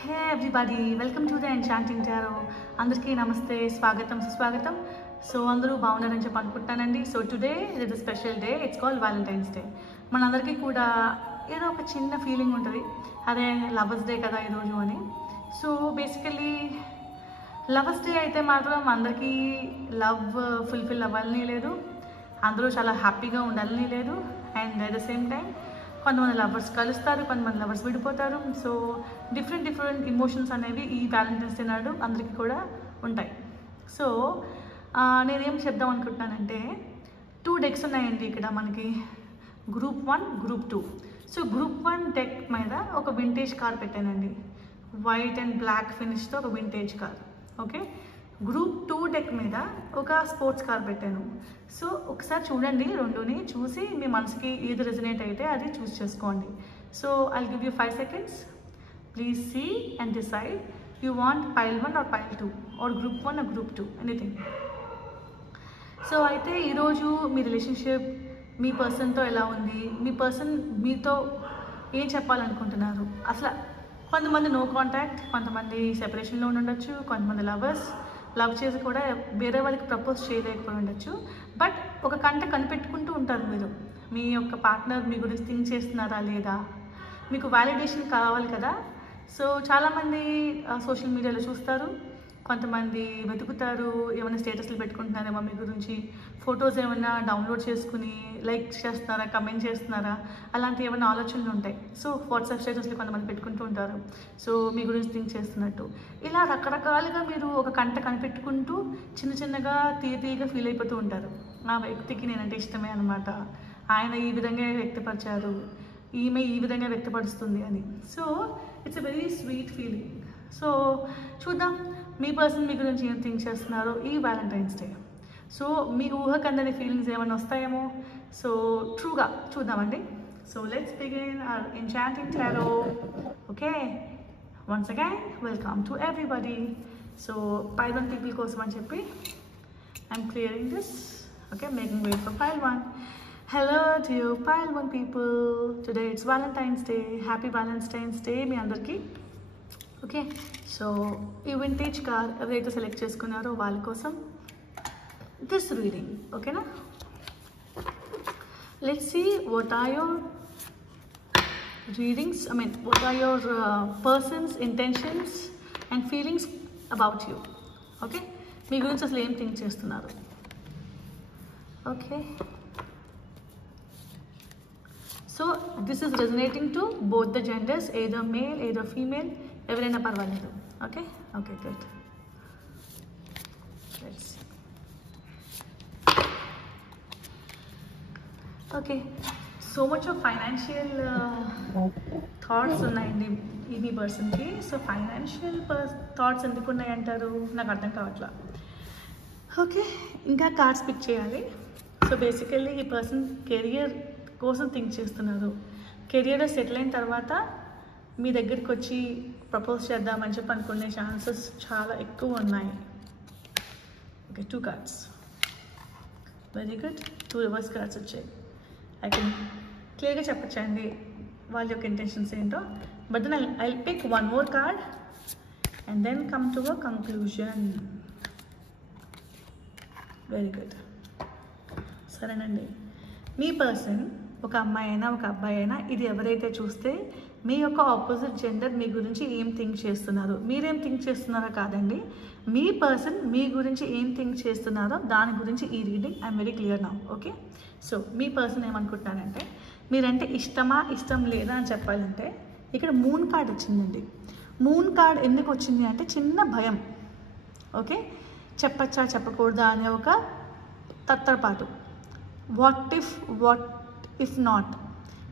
Hey everybody, welcome to the enchanting tarot. అందరికీ నమస్తే, స్వాగతం సుస్వాగతం. సో అందరూ బాగున్నారని చెప్పి అనుకుంటానండి. So today it is special day, it's called Valentine's day. మనందరికీ కూడా ఏదో ఒక చిన్న ఫీలింగ్ ఉంటుంది, అదే లవర్స్ డే కదా ఈరోజు అని. సో బేసికలీ లవర్స్ డే అయితే మాత్రం అందరికీ లవ్ ఫుల్ఫిల్ అవ్వాలని లేదు, అందరూ చాలా హ్యాపీగా ఉండాలని లేదు. And at the same time కొంతమంది లవర్స్ కలుస్తారు, కొంతమంది లవర్స్ విడిపోతారు. సో డిఫరెంట్ ఇమోషన్స్ అనేవి ఈ వ్యాలంటైన్స్ డే నాడు అందరికీ కూడా ఉంటాయి. సో నేనేం చెప్దాం అనుకుంటున్నానంటే, 2 డెక్స్ ఉన్నాయండి ఇక్కడ మనకి, group 1, group 2. So group 1 deck మీద ఒక వింటేజ్ కార్ పెట్టానండి, వైట్ అండ్ బ్లాక్ ఫినిష్తో ఒక vintage car. Okay, group 2 deck మీద ఒక స్పోర్ట్స్ కార్ పెట్టాను. సో ఒకసారి చూడండి, రెండుని చూసి మీ మనసుకి ఏది రెజనేట్ అయితే అది చూస్ చేసుకోండి. So I'll give you 5 seconds. Please see and decide you want pile 1 or pile 2 or group 1 or group 2, anything. So అయితే ఈరోజు మీ రిలేషన్షిప్ మీ పర్సన్తో ఎలా ఉంది, మీ పర్సన్ మీతో ఏం చెప్పాలనుకుంటున్నారు. అసలు కొంతమంది నో కాంటాక్ట్, కొంతమంది సెపరేషన్లో ఉండొచ్చు, కొంతమంది లవ్ చేసి కూడా వేరే వాళ్ళకి ప్రపోజ్ చేయలేకపోయి ఉండొచ్చు. బట్ ఒక కంట కనిపెట్టుకుంటూ ఉంటారు మీరు, మీ యొక్క పార్ట్నర్ మీ గురించి థింక్ చేస్తున్నారా లేదా, మీకు వ్యాలిడేషన్ కావాలి కదా. సో చాలామంది సోషల్ మీడియాలో చూస్తారు, కొంతమంది వెతుకుతారు, ఏమైనా స్టేటస్లు పెట్టుకుంటున్నారేమో మీ గురించి, ఫొటోస్ ఏమైనా డౌన్లోడ్ చేసుకుని లైక్ చేస్తున్నారా, కమెంట్ చేస్తున్నారా, అలాంటి ఏమైనా ఆలోచనలు ఉంటాయి. సో వాట్సాప్ స్టేటస్లు కొంతమంది పెట్టుకుంటూ ఉంటారు, సో మీ గురించి థింక్ చేస్తున్నట్టు. ఇలా రకరకాలుగా మీరు ఒక కంట కనిపెట్టుకుంటూ చిన్నగా తీయగా ఫీల్ అయిపోతూ ఉంటారు. ఆ వ్యక్తికి నేనంటే ఇష్టమే అనమాట, ఆయన ఈ విధంగా వ్యక్తపరిచారు, ఈమె ఈ విధంగా వ్యక్తపరుస్తుంది అని. So it's a very sweet feeling. So చూద్దాం మీ పర్సన్ మీ గురించి ఏం థింక్ చేస్తున్నారో ఈ వ్యాలంటైన్స్ డే. సో మీ ఊహకందని ఫీలింగ్స్ ఏమైనా వస్తాయేమో, సో ట్రూగా చూద్దామండి. So let's begin our enchanting tarot. Okay, once again welcome to everybody. So pile 1 people కోసం అని చెప్పి I'm clearing this. Okay, making way for pile 1. Hello dear pile 1 people, today it's Valentine's day. Happy Valentine's day మీ అందరికీ. Okay, so ఈ vintage car ఎవరైతే select చేసుకున్నారో వాళ్ళ కోసం దిస్ రీడింగ్. ఓకేనా, let's see what are your readings, what are your persons intentions and feelings about you. Okay, మీ గురించి అసలు ఏం థింక్ చేస్తున్నారు. Okay, so this is resonating to both the genders, either male either female, ఎవరైనా పర్వాలేదు. Okay okay, good. Let's okay, so much of financial thoughts ఉన్నాయండి ఈ పర్సన్కి. సో ఫైనాన్షియల్ థాట్స్ ఎందుకు ఉన్నాయంటారు, నాకు అర్థం కావట్లా. ఓకే, ఇంకా కార్డ్స్ పిక్ చేయాలి. సో బేసికల్లీ ఈ పర్సన్ కెరియర్ కోసం థింక్ చేస్తున్నారు, కెరియర్లో సెటిల్ అయిన తర్వాత మీ దగ్గరికి వచ్చి ప్రపోజ్ చేద్దామని చెప్పి అనుకునే ఛాన్సెస్ చాలా ఎక్కువ ఉన్నాయి. Okay, 2 cards, very good. 2 reverse cards వచ్చాయి. ఐ కెన్ క్లియర్గా చెప్పచ్చండి వాళ్ళ యొక్క ఇంటెన్షన్స్ ఏంటో. But then I pick 1 more card and then come to a conclusion. Very good, సరేనండి. మీ పర్సన్ ఒక అమ్మాయి అయినా ఒక అబ్బాయి అయినా, ఇది ఎవరైతే చూస్తే మీ యొక్క ఆపోజిట్ జెండర్ మీ గురించి ఏం థింక్ చేస్తున్నారు, మీరేం థింక్ చేస్తున్నారో కాదండి, మీ పర్సన్ మీ గురించి ఏం థింక్ చేస్తున్నారో దాని గురించి ఈ reading I'm very clear now. Okay, so me person ఏమనుకుంటారంటే, మీరంటే ఇష్టం లేదా అని చెప్పాలంటే ఇక్కడ మూన్ కార్డ్ వచ్చిందండి. మూన్ కార్డ్ ఎందుకు వచ్చింది అంటే చిన్న భయం. ఓకే, చెప్పచ్చా చెప్పకూడదా అనే ఒక తత్తరపాటు. వాట్ ఇఫ్ నాట్,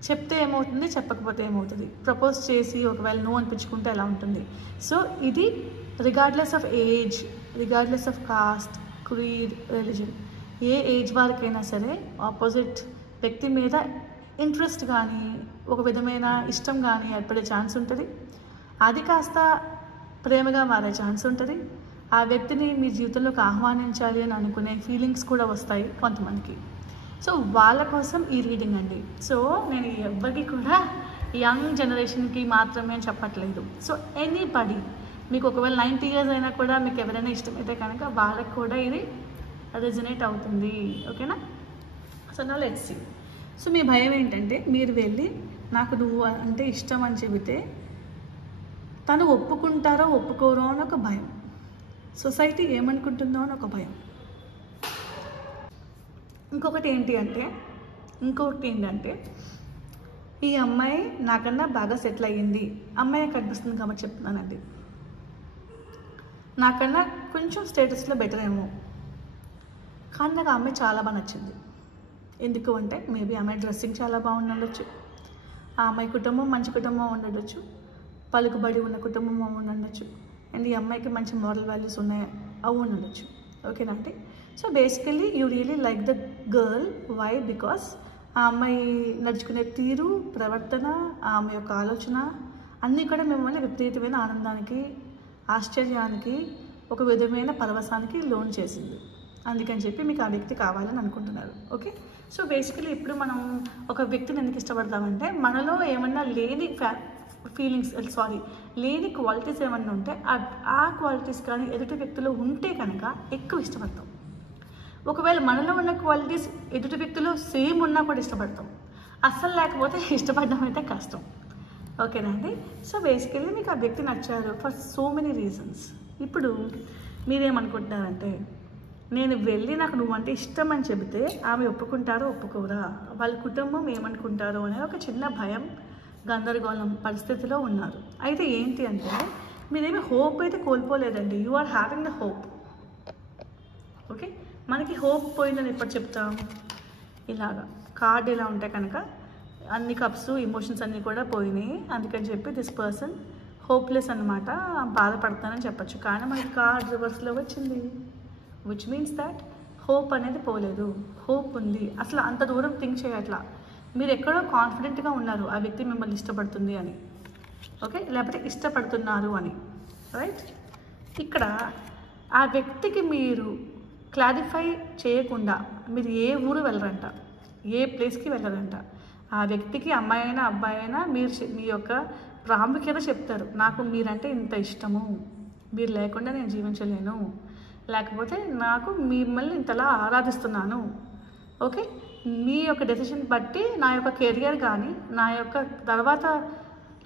చెప్తే ఏమవుతుంది, చెప్పకపోతే ఏమవుతుంది, ప్రపోజ్ చేసి ఒకవేళ నో అనిపించుకుంటే ఎలా ఉంటుంది. సో ఇది regardless of age, regardless of caste, creed, religion, ఏ ఏజ్ వారికైనా సరే ఆపోజిట్ వ్యక్తి మీద ఇంట్రెస్ట్ కానీ ఒక విధమైన ఇష్టం కానీ ఏర్పడే ఛాన్స్ ఉంటుంది. అది కాస్త ప్రేమగా మారే ఛాన్స్ ఉంటుంది. ఆ వ్యక్తిని మీ జీవితంలోకి ఆహ్వానించాలి అని అనుకునే ఫీలింగ్స్ కూడా వస్తాయి కొంతమందికి. సో వాళ్ళ కోసం ఈ రీడింగ్ అండి. సో నేను ఎవరికి కూడా యంగ్ జనరేషన్కి మాత్రమే అని చెప్పట్లేదు. సో ఎనీబడి, మీకు ఒకవేళ 90 years అయినా కూడా మీకు ఎవరైనా ఇష్టమైతే కనుక వాళ్ళకి కూడా ఇది రెజనేట్ అవుతుంది. ఓకేనా? సో నా లెట్స్ సీ. సో మీ భయం ఏంటంటే, మీరు వెళ్ళి నాకు నువ్వు అంటే ఇష్టం అని చెబితే తను ఒప్పుకుంటారో ఒప్పుకోరో అని ఒక భయం, సొసైటీ ఏమనుకుంటుందో అని ఒక భయం. ఇంకొకటి ఏంటంటే ఈ అమ్మాయి నాకన్నా బాగా సెటిల్ అయ్యింది, అమ్మాయి కనిపిస్తుంది కాబట్టి చెప్తున్నానండి, నాకన్నా కొంచెం స్టేటస్లో బెటర్ ఏమో, కానీ నాకు ఆ అమ్మాయి చాలా బాగా నచ్చింది. ఎందుకు అంటే మేబీ అమ్మాయి డ్రెస్సింగ్ చాలా బాగుండి ఉండొచ్చు, ఆ అమ్మాయి కుటుంబం మంచి కుటుంబం ఉండొచ్చు, పలుకుబడి ఉన్న కుటుంబం ఉండొచ్చు, అండ్ ఈ అమ్మాయికి మంచి మోరల్ వాల్యూస్ ఉన్నాయి అవి ఉండొచ్చు. ఓకేనా అంటే? So basically you really like the girl. Why? Because ఆ అమ్మాయి నడుచుకునే తీరు, ప్రవర్తన, ఆమె యొక్క ఆలోచన అన్నీ కూడా మిమ్మల్ని విపరీతమైన ఆనందానికి, ఆశ్చర్యానికి, ఒక విధమైన పరవశానికి లోన్ చేసింది. అందుకని చెప్పి మీకు ఆ వ్యక్తి కావాలని అనుకుంటున్నారు. ఓకే? సో బేసికలీ ఇప్పుడు మనం ఒక వ్యక్తిని ఎందుకు ఇష్టపడతామంటే, మనలో ఏమన్నా లేని లేని క్వాలిటీస్ ఏమన్నా ఉంటే ఆ క్వాలిటీస్ కానీ ఎదుటి వ్యక్తిలో ఉంటే కనుక ఎక్కువ ఇష్టపడతాం. ఒకవేళ మనలో ఉన్న క్వాలిటీస్ ఎదుటి వ్యక్తిలో సేమ్ ఉన్నా కూడా ఇష్టపడతాం, అస్సలు లేకపోతే ఇష్టపడడం అయితే కష్టం. ఓకేనా అండి? సో బేసికలీ మీకు ఆ వ్యక్తి నచ్చారు ఫర్ సో మెనీ రీజన్స్. ఇప్పుడు మీరేమనుకుంటున్నారంటే, నేను వెళ్ళి నాకు నువ్వంటే ఇష్టం అని చెబితే ఆమె ఒప్పుకుంటారో ఒప్పుకోరా, వాళ్ళ కుటుంబం ఏమనుకుంటారో అనే ఒక చిన్న భయం, గందరగోళం పరిస్థితిలో ఉన్నారు. అయితే ఏంటి అంటే, మీరేమి హోప్ అయితే కోల్పోలేదండి, you are having the hope. Okay? మనకి హోప్ పోయిందని ఎప్పుడు చెప్తాం? ఇలాగా కార్డ్ ఇలా ఉంటే కనుక అన్ని కప్స్, ఎమోషన్స్ అన్నీ కూడా పోయినాయి, అందుకని చెప్పి దిస్ పర్సన్ హోప్లెస్ అనమాట, బాధపడతానని చెప్పచ్చు. కానీ మనకి కార్డ్ రివర్స్లో వచ్చింది, విచ్ మీన్స్ దట్ హోప్ అనేది పోలేదు, హోప్ ఉంది. అసలు అంత దూరం థింక్ చేయట్లా, మీరు ఎక్కడో కాన్ఫిడెంట్గా ఉన్నారు ఆ వ్యక్తి మిమ్మల్ని ఇష్టపడుతుంది అని. ఓకే? లేకపోతే ఇష్టపడుతున్నారు అని. రైట్? ఇక్కడ ఆ వ్యక్తికి మీరు క్లారిఫై చేయకుండా మీరు ఏ ఊరు వెళ్ళరంట, ఏ ప్లేస్కి వెళ్ళరంట. ఆ వ్యక్తికి అమ్మాయి అయినా అబ్బాయి అయినా మీరు మీ యొక్క ప్రాముఖ్యత చెప్తారు. నాకు మీరంటే ఇంత ఇష్టము, మీరు లేకుండా నేను జీవించలేను, లేకపోతే నాకు మిమ్మల్ని ఇంతలా ఆరాధిస్తున్నాను. ఓకే? మీ యొక్క డెసిషన్ బట్టి నా యొక్క కెరియర్ కానీ నా యొక్క తర్వాత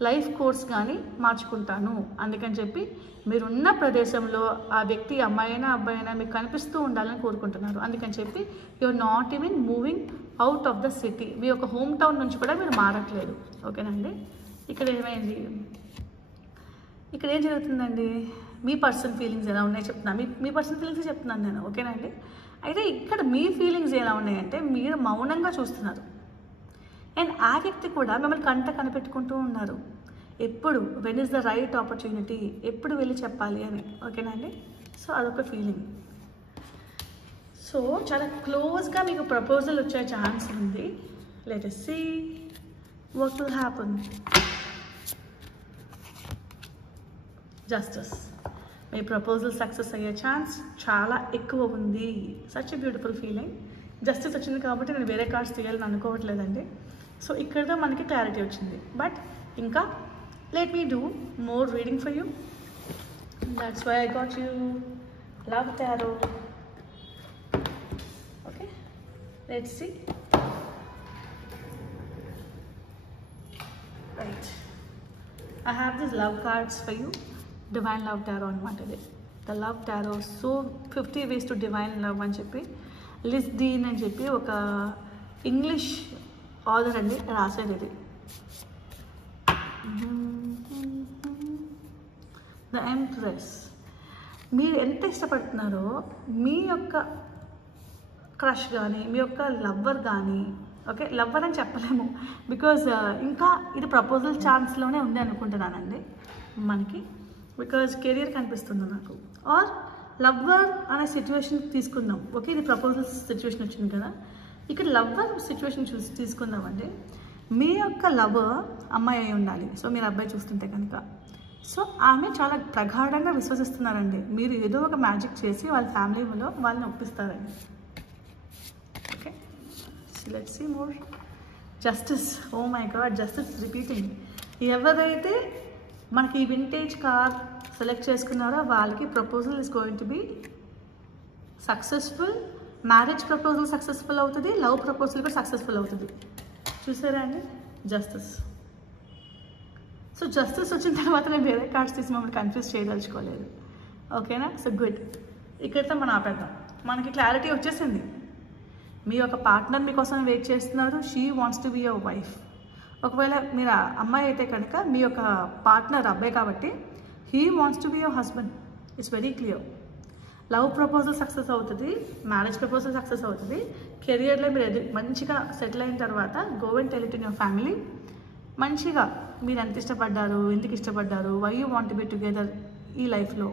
లైఫ్ కోర్స్ కానీ మార్చుకుంటాను. అందుకని చెప్పి మీరున్న ప్రదేశంలో ఆ వ్యక్తి అమ్మాయి అయినా అబ్బాయి అయినా మీకు కనిపిస్తూ ఉండాలని కోరుకుంటున్నారు. అందుకని చెప్పి you're not even moving out of the city, మీ యొక్క హోమ్ టౌన్ నుంచి కూడా మీరు మారట్లేదు. ఓకేనండి? ఇక్కడ ఏమైంది, ఇక్కడ ఏం జరుగుతుందండి, మీ పర్సనల్ ఫీలింగ్స్ ఎలా ఉన్నాయో చెప్తున్నాను, మీ పర్సనల్ ఫీలింగ్స్ చెప్తున్నాను నేను. ఓకేనండి? అయితే ఇక్కడ మీ ఫీలింగ్స్ ఎలా ఉన్నాయంటే, మీరు మౌనంగా చూస్తున్నారు, అండ్ ఆ వ్యక్తి కూడా మిమ్మల్ని కనిపెట్టుకుంటూ ఉన్నారు. ఎప్పుడు when is the right opportunity, ఎప్పుడు వెళ్ళి చెప్పాలి అని. ఓకేనా అండి? సో అదొక ఫీలింగ్. సో చాలా క్లోజ్గా మీకు ప్రపోజల్ వచ్చే ఛాన్స్ ఉంది. Let us see what will happen. Justice, me proposal success అయ్యే ఛాన్స్ చాలా ఎక్కువ ఉంది. Such a beautiful feeling. Justice వచ్చింది కాబట్టి నేను వేరే కార్డ్స్ తీయాలని అనుకోవట్లేదండి. సో ఇక్కడతో మనకి క్లారిటీ వచ్చింది. బట్ ఇంకా let me do more reading for you. That's why I got you love tarot. Okay, let's see. Right, I have these love cards for you. Divine Love Tarot అనమాట ఇది. The love tarot. So 50 ways to divine love అని చెప్పి లిస్ డీన్ అని చెప్పి ఒక English author అండి రాసేది ఇది. The empress. మీరు ఎంత ఇష్టపడుతున్నారో మీ యొక్క క్రష్ కానీ మీ యొక్క లవ్వర్ కానీ, ఓకే లవ్వర్ అని చెప్పలేము బికాజ్ ఇంకా ఇది ప్రపోజల్ ఛాన్స్లోనే ఉంది అనుకుంటున్నానండి మనకి, బికాజ్ కెరియర్ కనిపిస్తుంది నాకు. ఆర్ లవ్వర్ అనే సిచ్యువేషన్ తీసుకుందాం. ఓకే, ఇది ప్రపోజల్ సిచ్యువేషన్ వచ్చింది కదా, ఇక్కడ లవ్వర్ సిచ్యువేషన్ తీసుకుందామండి. మీ యొక్క లవ్వర్ అమ్మాయి అయి ఉండాలి. సో మీరు అబ్బాయి చూస్తుంటే కనుక, సో ఆమె చాలా ప్రగాఢంగా విశ్వసిస్తున్నారండి. మీరు ఏదో ఒక మ్యాజిక్ చేసి వాళ్ళ ఫ్యామిలీలో వాళ్ళని ఒప్పిస్తారండి. Okay, let's see more. Justice. Oh my god, justice repeating. ఎవరైతే మనకి ఈ వింటేజ్ కార్ సెలెక్ట్ చేసుకున్నారో వాళ్ళకి proposal is going to be successful. Marriage proposal successful అవుతుంది, లవ్ ప్రపోజల్ కూడా సక్సెస్ఫుల్ అవుతుంది. చూసారా అండి, జస్టిస్. సో జస్టిస్ వచ్చిన తర్వాత నేను వేరే కార్డ్స్ తీసి మమ్మల్ని కన్ఫ్యూజ్ చేయదలుచుకోలేదు. ఓకేనా? So good. ఇక్కడితో మనం ఆపేద్దాం. మనకి క్లారిటీ వచ్చేసింది. మీ యొక్క పార్ట్నర్ మీకోసం వెయిట్ చేస్తున్నారు. She wants to be your wife. ఒకవేళ మీరు అమ్మాయి అయితే కనుక మీ యొక్క పార్ట్నర్ అబ్బాయి కాబట్టి he wants to be your husband. It's very clear. Love proposal success అవుతుంది, మ్యారేజ్ ప్రపోజల్ సక్సెస్ అవుతుంది. కెరియర్లో మీరు మంచిగా సెటిల్ అయిన తర్వాత go and tell it in your family. మంచిగా మీరు ఎంత ఇష్టపడ్డారు, ఎందుకు ఇష్టపడ్డారు, why you want to be together ఈ లైఫ్లో,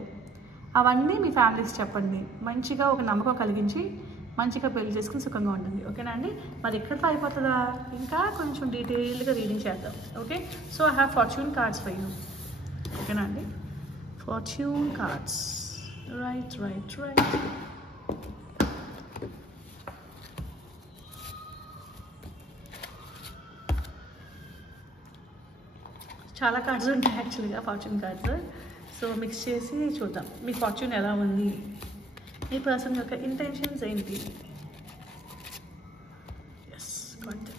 అవన్నీ మీ ఫ్యామిలీస్ చెప్పండి. మంచిగా ఒక నమ్మకం కలిగించి మంచిగా పెళ్లి చేసుకుని సుఖంగా ఉంటుంది. ఓకేనా అండి? మరి ఎక్కడితో అయిపోతుందా, ఇంకా కొంచెం డీటెయిల్గా రీడింగ్ చేద్దాం. Okay, so I have fortune cards for you. ఓకేనా అండి? Fortune cards. Right right right. చాలా కార్డ్స్ ఉంటాయి యాక్చువల్గా ఫార్చ్యూన్ కార్డ్స్. సో మిక్స్ చేసి చూద్దాం మీ ఫార్చ్యూన్ ఎలా ఉంది, మీ పర్సన్ యొక్క ఇంటెన్షన్స్ ఏంటి. Yes, got it.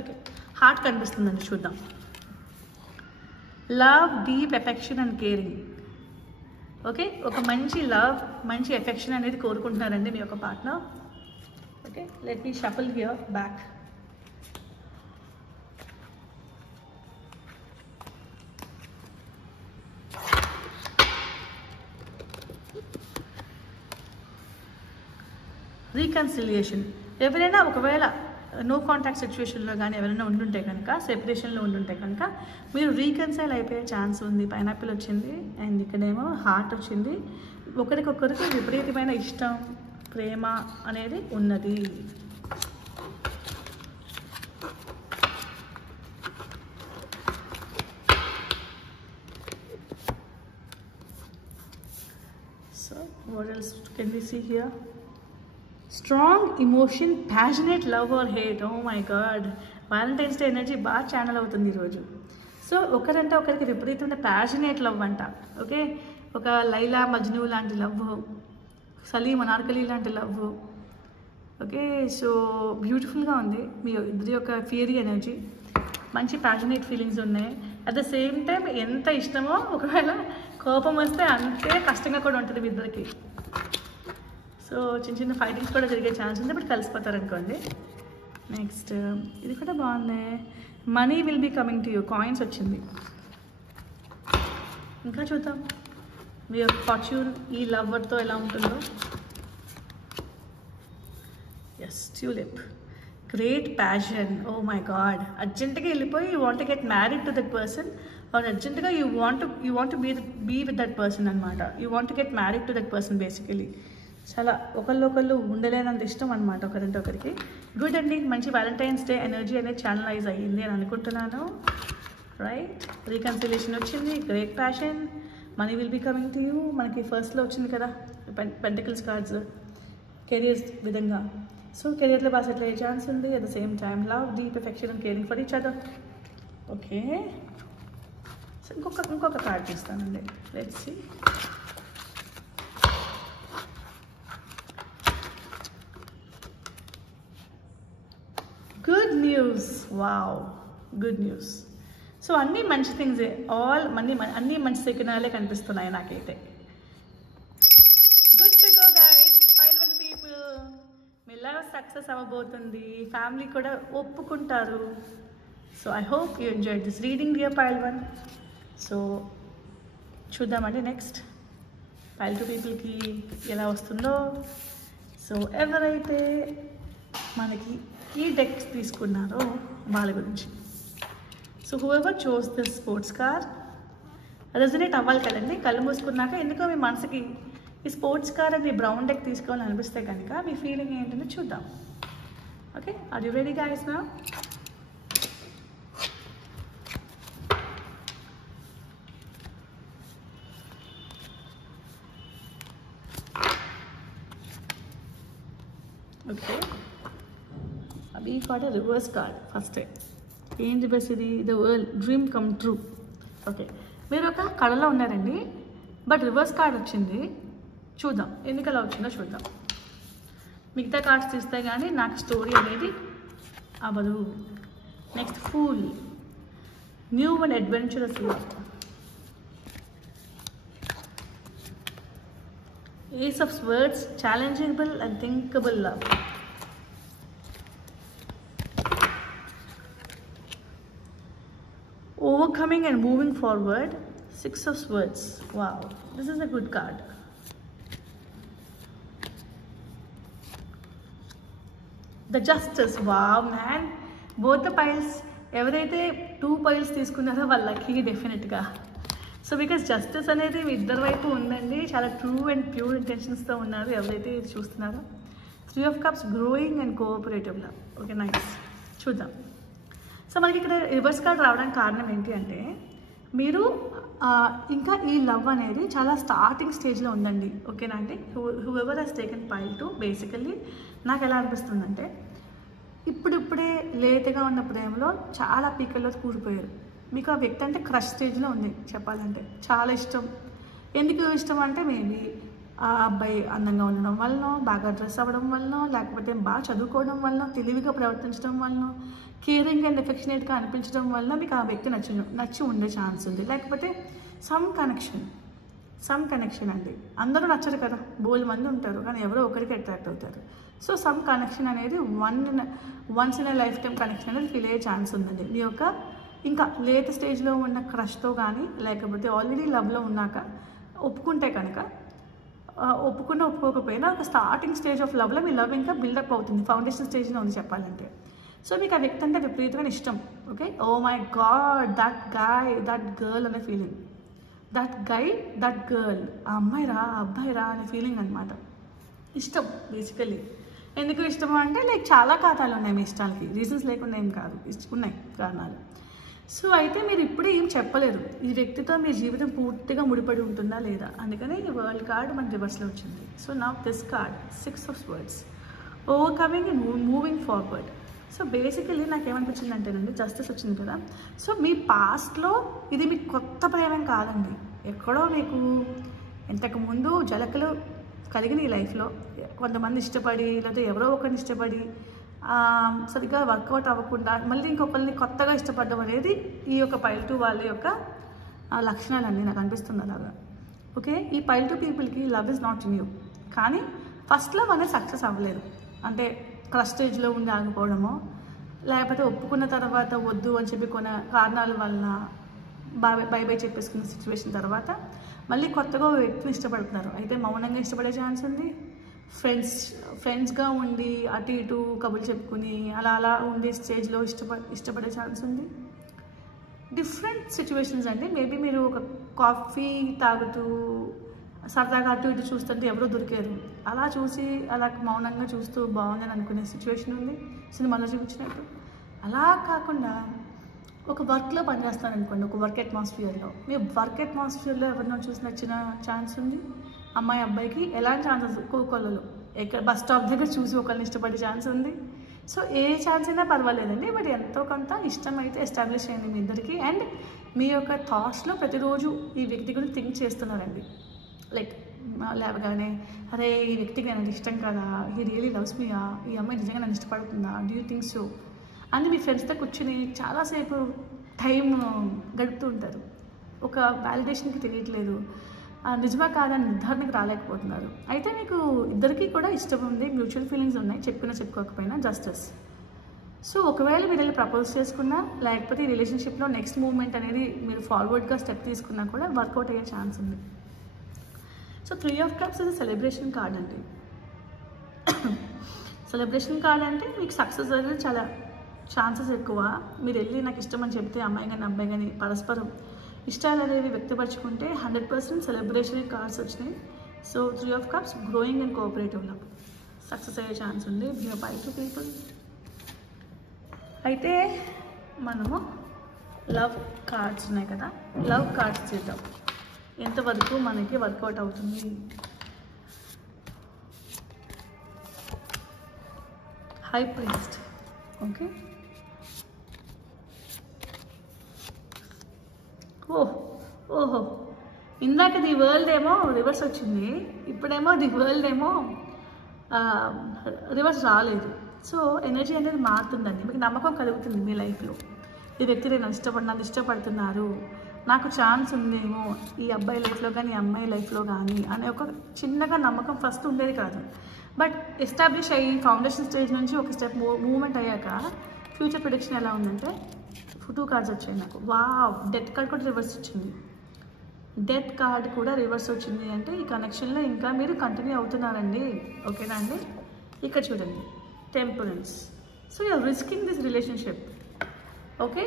Okay, heart కనిపిస్తుందండి, చూద్దాం. Love, deep affection and caring. Okay, ఒక మంచి లవ్, మంచి ఎఫెక్షన్ అనేది కోరుకుంటున్నారండి మీ యొక్క partner. Okay, let me shuffle here back. Reconciliation. ఎవరైనా ఒకవేళ నో కాంటాక్ట్ సిచ్యువేషన్లో కానీ ఎవరైనా ఉండుంటే కనుక, సెపరేషన్లో ఉండుంటే కనుక మీరు రీకన్సైల్ అయిపోయే ఛాన్స్ ఉంది. పైనాపిల్ వచ్చింది అండ్ ఇక్కడేమో హార్ట్ వచ్చింది. ఒకరికొకరికి విపరీతమైన ఇష్టం, ప్రేమ అనేది ఉన్నది. So what else can we see here? Strong emotion, passionate love or hate. Oh my God, Valentine's day energy బాగా ఛానల్ అవుతుంది ఈరోజు. సో ఒకరంటే ఒకరికి విపరీతమైన ప్యాషనేట్ లవ్ అంట. ఓకే, ఒక లైలా మజ్ను లాంటి లవ్, సలీం అనార్కలి లాంటి లవ్. ఓకే, సో బ్యూటిఫుల్గా ఉంది మీ ఇద్దరి యొక్క ఫియరీ ఎనర్జీ. మంచి ప్యాషనేట్ ఫీలింగ్స్ ఉన్నాయి. అట్ ద సేమ్ టైం ఎంత ఇష్టమో, ఒకవేళ కోపం వస్తే అంతే కష్టంగా కూడా ఉంటుంది మీ ఇద్దరికి. సో చిన్న చిన్న ఫైటింగ్స్ కూడా జరిగే ఛాన్స్ ఉంది, బట్ కలిసిపోతారు అనుకోండి. నెక్స్ట్ ఇది కూడా బాగుంది. Money will be coming to you. Coins వచ్చింది. ఇంకా చూద్దాం మీ యొక్క ఫార్చ్యూన్ ఈ లవర్తో ఎలా ఉంటుందో. Yes, tulip. Great passion. Oh my god, అర్జెంటుగా వెళ్ళిపోయి you want get married to that person, or అర్జెంటుగా you want be with that person అనమాట. You want get married to that person. Basically చాలా ఒకళ్ళు ఉండలేనంత ఇష్టం అనమాట ఒకరంటే ఒకరికి. గుడ్ అండి, మంచి వ్యాలంటైన్స్ డే ఎనర్జీ అనేది ఛానలైజ్ అయ్యింది అని అనుకుంటున్నాను. రైట్, రీకన్సిలేషన్ వచ్చింది. Great passion, money will be coming to you. మనకి ఫస్ట్లో వచ్చింది కదా పెంటకిల్స్ కార్డ్స్, కెరియర్స్ విధంగా. సో కెరియర్లో బాగా సెటిల్ అయ్యే ఛాన్స్ ఉంది. At the same time love, deep affection and caring for each other. Okay, so ఇంకొక కార్డ్ తీస్తానండి. Let's see. Good news. Wow, good news. So అన్నీ మంచి థింగ్సే, అన్నీ మంచి సిగ్నలే కనిపిస్తున్నాయి నాకైతే. Good to go guys. Pile 1 people, మీ లవ్ సక్సెస్ అవ్వబోతుంది. ఫ్యామిలీ కూడా ఒప్పుకుంటారు. So I hope you enjoyed this reading dear Pile 1. So చూద్దామండి నెక్స్ట్ Pile 2 పీపుల్కి ఎలా వస్తుందో. సో ఎవరైతే మనకి ఈ డెక్స్ తీసుకున్నారో వాళ్ళ గురించి. So whoever chose this sports car resonate అవ్వాలి కదండి. కళ్ళు మూసుకున్నాక ఎందుకో మీ మనసుకి ఈ స్పోర్ట్స్ కార్ అని బ్రౌన్ డెక్ తీసుకోవాలని అనిపిస్తే కనుక మీ ఫీలింగ్ ఏంటంటే చూద్దాం. Okay, are you ready guys now? Okay, we got a reverse card first. ఏం రివర్స్ ఇది? The world dream come true. Okay, మీరు ఒక కళలో ఉన్నారండి, బట్ రివర్స్ కార్డ్ వచ్చింది. చూద్దాం ఎందుకు అలా వచ్చిందో చూద్దాం. మిగతా కార్డ్స్ తీస్తే కానీ నాకు స్టోరీ అనేది అవ్వదు. Next fool, new and adventurous love. Ace of Swords, challengeable and thinkable love. Overcoming and moving forward, Six of Swords. Wow, this is a good card. The Justice. Wow man, both the piles, ఎవరైతే 2 piles తీసుకున్నారో వాళ్ళ lucky డెఫినెట్గా. So because justice అనేది మీ ఇద్దరు వైపు ఉందండి, చాలా true and pure ఇంటెన్షన్స్తో ఉన్నారు ఎవరైతే ఇది చూస్తున్నారో. 3 of Cups, growing and cooperative love. Okay nice, చూద్దాం. సో మనకి ఇక్కడ రివర్స్ కార్డ్ రావడానికి కారణం ఏంటి అంటే, మీరు ఇంకా ఈ లవ్ అనేది చాలా స్టార్టింగ్ స్టేజ్లో ఉందండి. ఓకేనా అండి? Whoever has taken pile 2, basically నాకు ఎలా అనిపిస్తుందంటే, ఇప్పుడిప్పుడే లేతగా ఉన్న ప్రేమలో చాలా పీకల్లో కూడిపోయారు. మీకు ఆ వ్యక్తి అంటే క్రష్ స్టేజ్లో ఉంది చెప్పాలంటే, చాలా ఇష్టం. ఎందుకు ఇష్టం అంటే, మేబీ ఆ అబ్బాయి అందంగా ఉండడం వలన, బాగా డ్రెస్ అవ్వడం వలన, లేకపోతే బాగా చదువుకోవడం వలన, తెలివిగా ప్రవర్తించడం వలన, కేరింగ్ అండ్ ఎఫెక్షనేట్గా అనిపించడం వలన మీకు ఆ వ్యక్తి నచ్చి ఉండే ఛాన్స్ ఉంది. లేకపోతే సమ్ కనెక్షన్ అండి. అందరూ నచ్చరు కదా, బోల్ మంది ఉంటారు, కానీ ఎవరో ఒకరికి అట్రాక్ట్ అవుతారు. సో సమ్ కనెక్షన్ అనేది once in a life time connection అనేది ఫీల్ అయ్యే ఛాన్స్ ఉందండి. మీ యొక్క ఇంకా లేట్ స్టేజ్లో ఉన్న క్రష్తో కానీ, లేకపోతే ఆల్రెడీ లవ్లో ఉన్నాక ఒప్పుకుంటే కనుక, ఒప్పుకోకపోయినా ఒక స్టార్టింగ్ స్టేజ్ ఆఫ్ లవ్లో మీ లవ్ ఇంకా బిల్డప్ అవుతుంది, ఫౌండేషన్ స్టేజ్లో ఉంది చెప్పాలంటే. సో మీకు ఆ వ్యక్తి అంటే విపరీతమైన ఇష్టం. Okay, oh my god, that guy, that girl అనే feeling, that guy, that girl, ఆ అమ్మాయి రా, ఆ అబ్బాయి రా అనే ఫీలింగ్ అనమాట. ఇష్టం బేసికల్లీ. ఎందుకు ఇష్టం అంటే, లైక్ చాలా కారణాలు ఉన్నాయి మీ ఇష్టాలకి, రీజన్స్ లేకుండా ఏం కాదు, ఉన్నాయి కారణాలు. సో అయితే మీరు ఇప్పుడే ఏం చెప్పలేరు, ఈ వ్యక్తితో మీ జీవితం పూర్తిగా ముడిపడి ఉంటుందా లేదా. అందుకని ఈ వరల్డ్ కార్డ్ మన రివర్స్లో వచ్చింది. So now this card, 6 of Swords, overcoming and moving forward. So basically నాకేమనిపించింది అంటేనండి, జస్టిస్ వచ్చింది కదా, సో మీ పాస్ట్లో ఇది మీకు కొత్త ప్రేమం కాదండి, ఎక్కడో మీకు ఇంతకుముందు జలకలు కలిగిన ఈ లైఫ్లో కొంతమంది ఇష్టపడి, లేకపోతే ఎవరో ఒకరిని ఇష్టపడి సరిగ్గా వర్కౌట్ అవ్వకుండా మళ్ళీ ఇంకొకరిని కొత్తగా ఇష్టపడడం అనేది ఈ యొక్క పైల్ 2 వాళ్ళ యొక్క లక్షణాలన్నీ నాకు అనిపిస్తుంది అలాగా. ఓకే, ఈ పైల్ 2 పీపుల్కి లవ్ ఇస్ నాట్ న్యూ, కానీ ఫస్ట్ లవ్ అనేది సక్సెస్ అవ్వలేదు. అంటే క్రష్ స్టేజ్లో ఉండి ఆగిపోవడమో, లేకపోతే ఒప్పుకున్న తర్వాత వద్దు అని చెప్పి కొన్ని కారణాల వలన బై బై చెప్పేసుకున్న సిచ్యువేషన్ తర్వాత మళ్ళీ కొత్తగా వ్యక్తిని ఇష్టపడుతున్నారు. అయితే మౌనంగా ఇష్టపడే ఛాన్స్ ఉంది, ఫ్రెండ్స్గా ఉండి అటు ఇటు కబుర్లు చెప్పుకుని అలా ఉండే స్టేజ్లో ఇష్టపడే ఛాన్స్ ఉంది. డిఫరెంట్ సిచ్యువేషన్స్ అండి. మేబీ మీరు ఒక కాఫీ తాగుతూ సరదాగా అటు ఇటు చూస్తుంటే ఎవరో దొరికారు, అలా చూసి అలా మౌనంగా చూస్తూ బాగుందని అనుకునే సిచ్యువేషన్ ఉంది సినిమాలో చూపించినట్టు. అలా కాకుండా ఒక వర్క్లో పనిచేస్తాను అనుకోండి, ఒక వర్క్ అట్మాస్ఫియర్లో, మీ వర్క్ అట్మాస్ఫియర్లో ఎవరినో చూసి నచ్చిన ఛాన్స్ ఉంది. అమ్మాయి అబ్బాయికి ఎలాంటి ఛాన్సెస్, కోకోలలో ఎక్కడ బస్ స్టాప్ దగ్గర చూసి ఒకరిని ఇష్టపడే ఛాన్స్ ఉంది. సో ఏ ఛాన్స్ అయినా పర్వాలేదండి, బట్ ఎంతో కొంత ఇష్టం అయితే ఎస్టాబ్లిష్ అయింది మీ ఇద్దరికి. అండ్ మీ యొక్క థాట్స్లో ప్రతిరోజు ఈ వ్యక్తి గురించి థింక్ చేస్తున్నారండి. లైక్ లేవగానే, అరే ఈ వ్యక్తికి నేను ఇష్టం కదా, హీ రియలీ లవ్స్ మీయా, ఈ అమ్మాయి నిజంగా నన్ను ఇష్టపడుతుందా, డూ యూ థింక్ సో అని మీ ఫ్రెండ్స్తో కూర్చుని చాలాసేపు టైం గడుపుతూ ఉంటారు. ఒక వ్యాలిడేషన్కి తెలియట్లేదు, నిజమా కాదని నిర్ధారణకు రాలేకపోతున్నారు. అయితే మీకు ఇద్దరికీ కూడా ఇష్టం ఉంది, మ్యూచువల్ ఫీలింగ్స్ ఉన్నాయి, చెప్పుకోకపోయినా జస్టిస్. సో ఒకవేళ మీరు వెళ్ళి ప్రపోజ్ చేసుకున్నా, లేకపోతే ఈ రిలేషన్షిప్లో నెక్స్ట్ మూవ్మెంట్ అనేది మీరు ఫార్వర్డ్గా స్టెప్ తీసుకున్నా కూడా వర్కౌట్ అయ్యే ఛాన్స్ ఉంది. సో 3 of Cups ఇది సెలబ్రేషన్ కార్డ్ అండి. సెలబ్రేషన్ కార్డ్ అంటే మీకు సక్సెస్ అనేది చాలా ఛాన్సెస్ ఎక్కువ. మీరు వెళ్ళి నాకు ఇష్టం అని చెప్తే అమ్మాయి కానీ అబ్బాయి కానీ పరస్పరం ఇష్టాలు అనేవి వ్యక్తపరచుకుంటే 100% సెలబ్రేషన్ కార్డ్స్ వచ్చినాయి. So 3 of Cups, growing and cooperative love, success అయ్యే ఛాన్స్ ఉంది బై 2 people. అయితే మనము లవ్ కార్డ్స్ ఉన్నాయి కదా, లవ్ కార్డ్స్ చేద్దాం, ఎంతవరకు మనకి వర్కౌట్ అవుతుంది. High priest. ఓకే, ఓహో ఇందాక ది వరల్డ్ ఏమో రివర్స్ వచ్చింది, ఇప్పుడేమో ది వరల్డ్ ఏమో రివర్స్ రాలేదు. సో ఎనర్జీ అనేది మారుతుందండి. మీకు నమ్మకం కలుగుతుంది మీ లైఫ్లో, ఈ వ్యక్తి నన్ను ఇష్టపడుతున్నారు, నాకు ఛాన్స్ ఉందేమో ఈ అబ్బాయి లైఫ్లో కానీ ఈ అమ్మాయి లైఫ్లో కానీ అనే ఒక చిన్నగా నమ్మకం ఫస్ట్ ఉండేది కాదు. బట్ ఎస్టాబ్లిష్ అయ్యి ఫౌండేషన్ స్టేజ్ నుంచి ఒక స్టెప్ మూవ్మెంట్ అయ్యాక ఫ్యూచర్ ప్రిడిక్షన్ ఎలా ఉందంటే 2 కార్డ్స్ వచ్చాయి నాకు. డెత్ కార్డ్ కూడా రివర్స్ వచ్చింది. డెత్ కార్డ్ కూడా రివర్స్ వచ్చింది అంటే ఈ కనెక్షన్లో ఇంకా మీరు కంటిన్యూ అవుతున్నారండి. ఓకేనా అండి? ఇక్కడ చూడండి, temperance. So you're risking this relationship. Okay,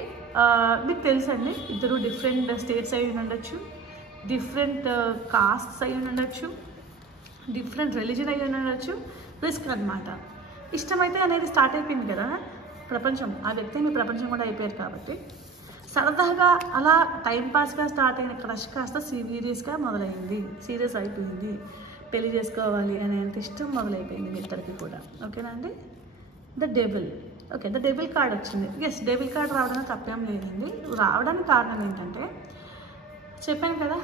మీకు తెలుసండి, ఇద్దరు డిఫరెంట్ స్టేట్స్ అయి ఉండొచ్చు, డిఫరెంట్ కాస్ట్స్ అయి ఉండొచ్చు, డిఫరెంట్ రిలీజన్ అయి ఉండొచ్చు. రిస్క్ అనమాట. ఇష్టమైతే అనేది స్టార్ట్ అయిపోయింది కదా ప్రపంచం, ఆ వ్యక్తి మీ ప్రపంచం కూడా అయిపోయారు కాబట్టి సరదాగా అలా టైంపాస్గా స్టార్ట్ అయిన క్రష్ కాస్త సీరియస్ అయిపోయింది, పెళ్లి చేసుకోవాలి అనేంత ఇష్టం మొదలైపోయింది మీ ఇద్దరికి కూడా. ఓకేనా అండి? The devil. Okay, the devil card వచ్చింది. ఎస్, డెవిల్ కార్డ్ రావడానికి తప్పేం లేదండి. రావడానికి కారణం ఏంటంటే చెప్పాను కదా,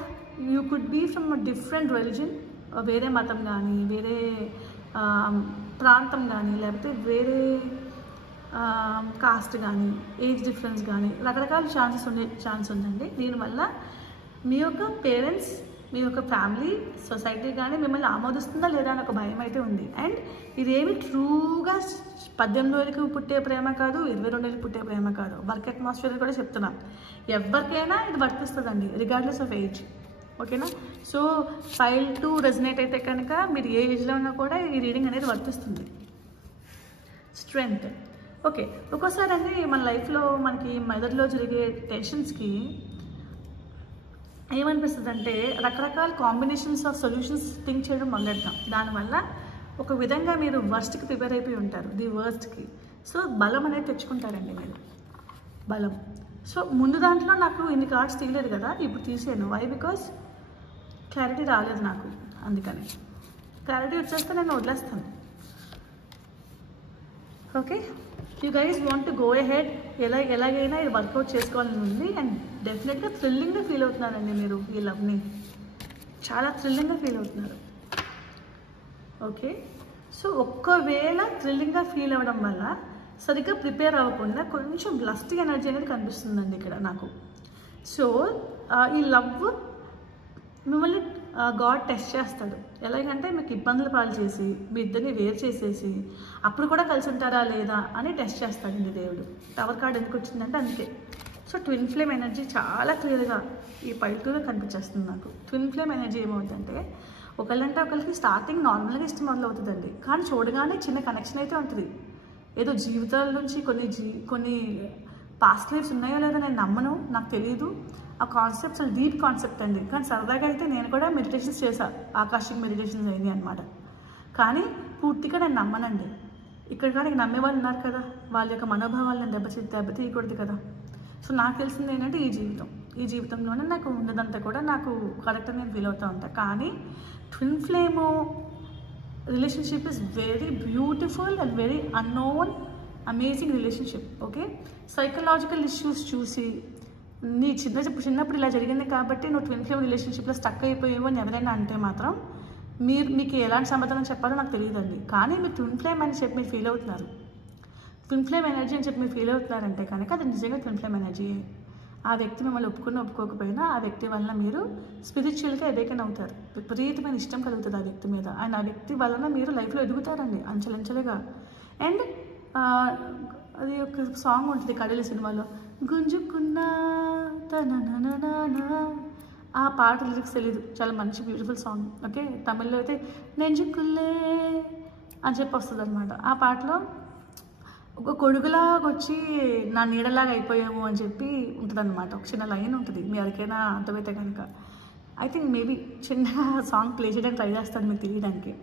you could be from different religion, వేరే మతం కానీ వేరే ప్రాంతం కానీ లేకపోతే వేరే కాస్ట్ కానీ ఏజ్ డిఫరెన్స్ కానీ రకరకాల ఛాన్స్ ఉందండి. దీనివల్ల మీ యొక్క పేరెంట్స్, మీ యొక్క ఫ్యామిలీ, సొసైటీ కానీ మిమ్మల్ని ఆమోదిస్తుందా లేదా అని ఒక భయం అయితే ఉంది. అండ్ ఇదేమి ట్రూగా 18 ఏళ్ళకి పుట్టే ప్రేమ కాదు, 22 ఏళ్ళకి పుట్టే ప్రేమ కాదు. వర్క్ అట్మాస్ఫియర్ కూడా చెప్తున్నాం, ఎవరికైనా ఇది వర్తిస్తుందండి రిగార్డ్లెస్ ఆఫ్ ఏజ్. ఓకేనా? సో 5 to రెజనేట్ అయితే కనుక మీరు ఏ ఏజ్లో ఉన్నా కూడా ఈ రీడింగ్ అనేది వర్తిస్తుంది. స్ట్రెంగ్త్. ఓకే, ఒక్కోసారి అండి మన లైఫ్లో మనకి మెదడులో జరిగే టెన్షన్స్కి ఏమనిపిస్తుంది అంటే రకరకాల కాంబినేషన్స్ ఆఫ్ సొల్యూషన్స్ థింక్ చేయడం మొదలెడతాం. దానివల్ల ఒక విధంగా మీరు వర్స్ట్కి ప్రిపేర్ అయిపోయి ఉంటారు, ది వర్స్ట్కి. సో బలం అనేది తెచ్చుకుంటారండి మీరు, బలం. సో ముందు దాంట్లో నాకు ఇన్ని కార్డ్స్ తీయలేదు కదా, ఇప్పుడు తీసాను. వై? బికాస్ క్లారిటీ రాలేదు నాకు, అందుకని. క్లారిటీ వచ్చేస్తే నేను వదిలేస్తాను. Okay, you guys want to go ahead, ఎలాగైనా ఇది వర్కౌట్ చేసుకోవాలని ఉంది. అండ్ డెఫినెట్గా థ్రిల్లింగ్గా ఫీల్ అవుతున్నారండి మీరు ఈ లవ్ని, చాలా థ్రిల్లింగ్గా ఫీల్ అవుతున్నారు. ఓకే, సో ఒక్కవేళ థ్రిల్లింగ్గా ఫీల్ అవ్వడం వల్ల సరిగ్గా ప్రిపేర్ అవ్వకుండా కొంచెం లస్టిక్ ఎనర్జీ అనేది కనిపిస్తుందండి ఇక్కడ నాకు. సో ఈ లవ్ మిమ్మల్ని గాడ్ టెస్ట్ చేస్తాడు. ఎలాగంటే మీకు ఇబ్బందులు పాలు చేసి మీ ఇద్దరిని వేరు చేసేసి అప్పుడు కూడా కలిసి ఉంటారా లేదా అని టెస్ట్ చేస్తాడండి దేవుడు. టవర్ కార్డ్ ఎందుకు వచ్చిందంటే అందుకే. సో ట్విన్ ఫ్లేమ్ ఎనర్జీ చాలా క్లియర్గా ఈ పైటూలో కనిపించేస్తుంది నాకు. ట్విన్ ఫ్లేమ్ ఎనర్జీ ఏమవుతుందంటే ఒకళ్ళంటే ఒకరికి స్టార్టింగ్ నార్మల్గా ఇష్టం మొదలవుతుందండి, కానీ చూడగానే చిన్న కనెక్షన్ అయితే ఉంటుంది. ఏదో జీవితాల నుంచి కొన్ని పాస్ట్ లైఫ్స్ ఉన్నాయో లేదో నేను నమ్మను, నాకు తెలియదు. ఆ కాన్సెప్ట్ చాలా డీప్ కాన్సెప్ట్ అండి. కానీ సరదాగా అయితే నేను కూడా మెడిటేషన్స్ చేశాను, ఆకాశిక్ మెడిటేషన్స్ అయింది అనమాట. కానీ పూర్తిగా నేను నమ్మనండి. ఇక్కడ కానీ నమ్మే వాళ్ళు ఉన్నారు కదా, వాళ్ళ యొక్క మనోభావాలను దెబ్బతీయకూడదు కదా. సో నాకు తెలిసింది ఏంటంటే ఈ జీవితంలోనే నాకు ఉన్నదంతా కూడా నాకు కరెక్ట్ అని నేను ఫీల్ అవుతూ ఉంటాను. కానీ twin flame relationship is very beautiful and very unknown amazing relationship. Okay, psychological issues చూసి నీ చిన్నప్పుడు ఇలా జరిగింది కాబట్టి నువ్వు ట్విన్ ఫ్లేమ్ రిలేషన్షిప్లో స్టక్ అయిపోయావు అని ఎవరైనా అంటే మాత్రం మీకు ఎలాంటి సమాధానం చెప్పాలో నాకు తెలియదండి. కానీ మీరు ట్విన్ ఫ్లేమ్ అని చెప్పి మీరు ఫీల్ అవుతున్నారు, ట్విన్ ఫ్లేమ్ ఎనర్జీ అని చెప్పి మీరు ఫీల్ అవుతున్నారంటే కనుక అది నిజంగా ట్విన్ ఫ్లేమ్ ఎనర్జీ. ఆ వ్యక్తి మిమ్మల్ని ఒప్పుకోకపోయినా ఆ వ్యక్తి వల్ల మీరు స్పిరిచువల్గా ఎవేకన్ అవుతారు, విపరీతమైన ఇష్టం కలుగుతుంది ఆ వ్యక్తి మీద. అండ్ ఆ వ్యక్తి వలన మీరు లైఫ్లో ఎదుగుతారండి అంచెలంచెలుగా. అండ్ అది ఒక సాంగ్ ఉంటుంది కడలి సినిమాలో, గుంజుకున్నా తననననా, ఆ పాట లిరిక్స్ తెలీదు, చాలా మంచి బ్యూటిఫుల్ సాంగ్. ఓకే, తమిళ్లో అయితే నెంజుకుల్లే అని చెప్పి వస్తుంది అనమాట. ఆ పాటలో ఒక కొడుకులాగా వచ్చి నా నీడలాగా అయిపోయాము అని చెప్పి ఉంటుంది అనమాట. ఒక చిన్న లైన్ ఉంటుంది, మీ ఎవరికైనా అర్థమైతే కనుక. ఐ థింక్ మేబీ చిన్నగా సాంగ్ ప్లే చేయడానికి ట్రై చేస్తాను మీకు తెలియడానికి.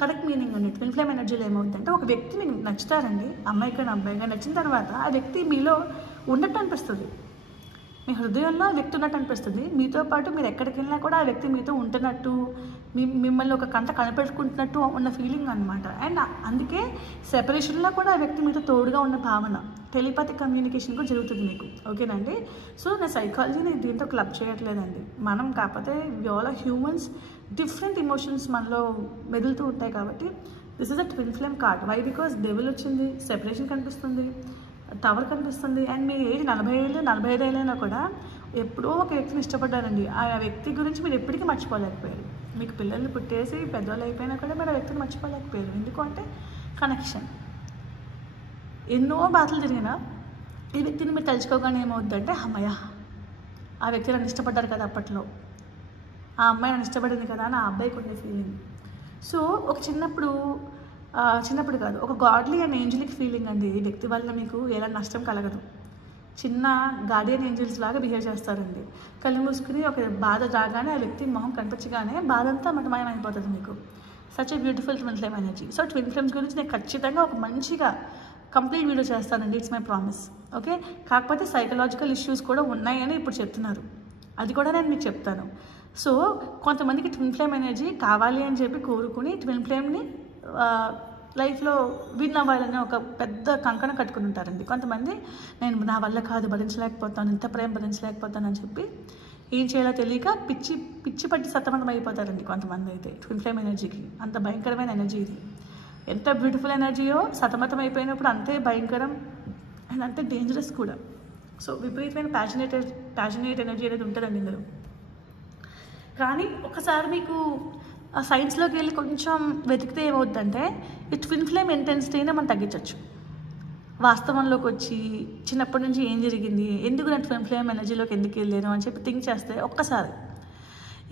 కరెక్ట్ మీనింగ్ అండి. ట్విన్ ఫ్లేమ్ ఎనర్జీలో ఏమవుతుందంటే ఒక వ్యక్తి మీకు నచ్చుతారండి, అమ్మాయి కానీ అబ్బాయి కానీ నచ్చిన తర్వాత ఆ వ్యక్తి మీలో ఉన్నట్టు అనిపిస్తుంది. మీ హృదయంలో ఆ వ్యక్తి ఉన్నట్టు అనిపిస్తుంది. మీతో పాటు మీరు ఎక్కడికి వెళ్ళినా కూడా ఆ వ్యక్తి మీతో ఉంటున్నట్టు, మిమ్మల్ని ఒక కంట కనిపెట్టుకుంటున్నట్టు ఉన్న ఫీలింగ్ అనమాట. అండ్ అందుకే సెపరేషన్లో కూడా ఆ వ్యక్తి మీతో తోడుగా ఉన్న భావన, టెలిపతి కమ్యూనికేషన్ కూడా జరుగుతుంది మీకు. ఓకేనండి. సో నా సైకాలజీని దీంతో క్లబ్ చేయట్లేదండి. మనం కాకపోతే we all are humans, different emotions మనలో మెదులుతూ ఉంటాయి. కాబట్టి this is a twin flame card. Why? Because devil వచ్చింది, సెపరేషన్ కనిపిస్తుంది, టవర్ కనిపిస్తుంది. అండ్ మీ ఏజ్ 40 ఏళ్ళు 45 ఏళ్ళైనా కూడా ఎప్పుడో ఒక వ్యక్తిని ఇష్టపడ్డారండి. ఆ వ్యక్తి గురించి మీరు ఎప్పటికీ మర్చిపోలేకపోయారు. మీకు పిల్లల్ని పుట్టేసి పెద్దవాళ్ళు అయిపోయినా కూడా మీరు ఆ వ్యక్తిని మర్చిపోలేకపోయారు. ఎందుకంటే కనెక్షన్. ఎన్నో బాధలు జరిగినా ఈ వ్యక్తిని మీరు తలుచుకోగానే ఏమవుద్దంటే, అమ్మయ్య ఆ వ్యక్తి నన్ను ఇష్టపడ్డారు కదా అప్పట్లో, ఆ అమ్మాయి నన్ను ఇష్టపడింది కదా అని ఆ అబ్బాయికి ఉండే ఫీలింగ్. సో ఒక చిన్నప్పుడు కాదు, ఒక గాడ్లీ అండ్ ఏంజలిక్ ఫీలింగ్ అండి. ఈ వ్యక్తి వల్ల మీకు ఎలా నష్టం కలగదు. చిన్న గార్డియన్ ఏంజల్స్ లాగా బిహేవ్ చేస్తారండి. కళ్ళు మూసుకుని ఒక బాధ రాగానే ఆ వ్యక్తి మొహం కనిపించగానే బాధ అంతా మతమయమైపోతుంది మీకు. Such a beautiful twin flame energy. So twin flames గురించి నేను ఖచ్చితంగా ఒక మంచిగా కంప్లీట్ వీడియో చేస్తానండి. It's my promise. ఓకే. కాకపోతే సైకలాజికల్ ఇష్యూస్ కూడా ఉన్నాయని ఇప్పుడు చెప్తున్నారు, అది కూడా నేను మీకు చెప్తాను. సో కొంతమందికి ట్విన్ ఫ్లేమ్ ఎనర్జీ కావాలి అని చెప్పి కోరుకుని ట్విన్ ఫ్లేమ్ని లైఫ్లో విన్ అవ్వాలని ఒక పెద్ద కంకణం కట్టుకుని ఉంటారండి. కొంతమంది నేను నా వల్ల కాదు, భరించలేకపోతాను, ఇంత ప్రేమ భరించలేకపోతాను అని చెప్పి ఏం చేయాలో తెలియక పిచ్చి పట్టి సతమతం అయిపోతారండి. కొంతమంది అయితే ట్విన్ ఫ్లేమ్ ఎనర్జీకి అంత భయంకరమైన ఎనర్జీ ఇది. ఎంత బ్యూటిఫుల్ ఎనర్జీయో సతమతం అయిపోయినప్పుడు అంతే భయంకరం అండ్ అంతే డేంజరస్ కూడా. సో విపరీతమైన ప్యాషనేట్ ఎనర్జీ అనేది ఉంటుందండి ఇందులో. కానీ ఒకసారి మీకు ఆ సైన్స్లోకి వెళ్ళి కొంచెం వెతికితే ఏమవుద్దంటే, ఈ ట్విన్ ఫ్లేమ్ ఇంటెన్సిటీనే మనం తగ్గించవచ్చు. వాస్తవంలోకి వచ్చి చిన్నప్పటి నుంచి ఏం జరిగింది, ఎందుకు నేను ట్విన్ ఫ్లేమ్ ఎనర్జీలోకి ఎందుకు వెళ్ళాను అని చెప్పి థింక్ చేస్తే ఒక్కసారి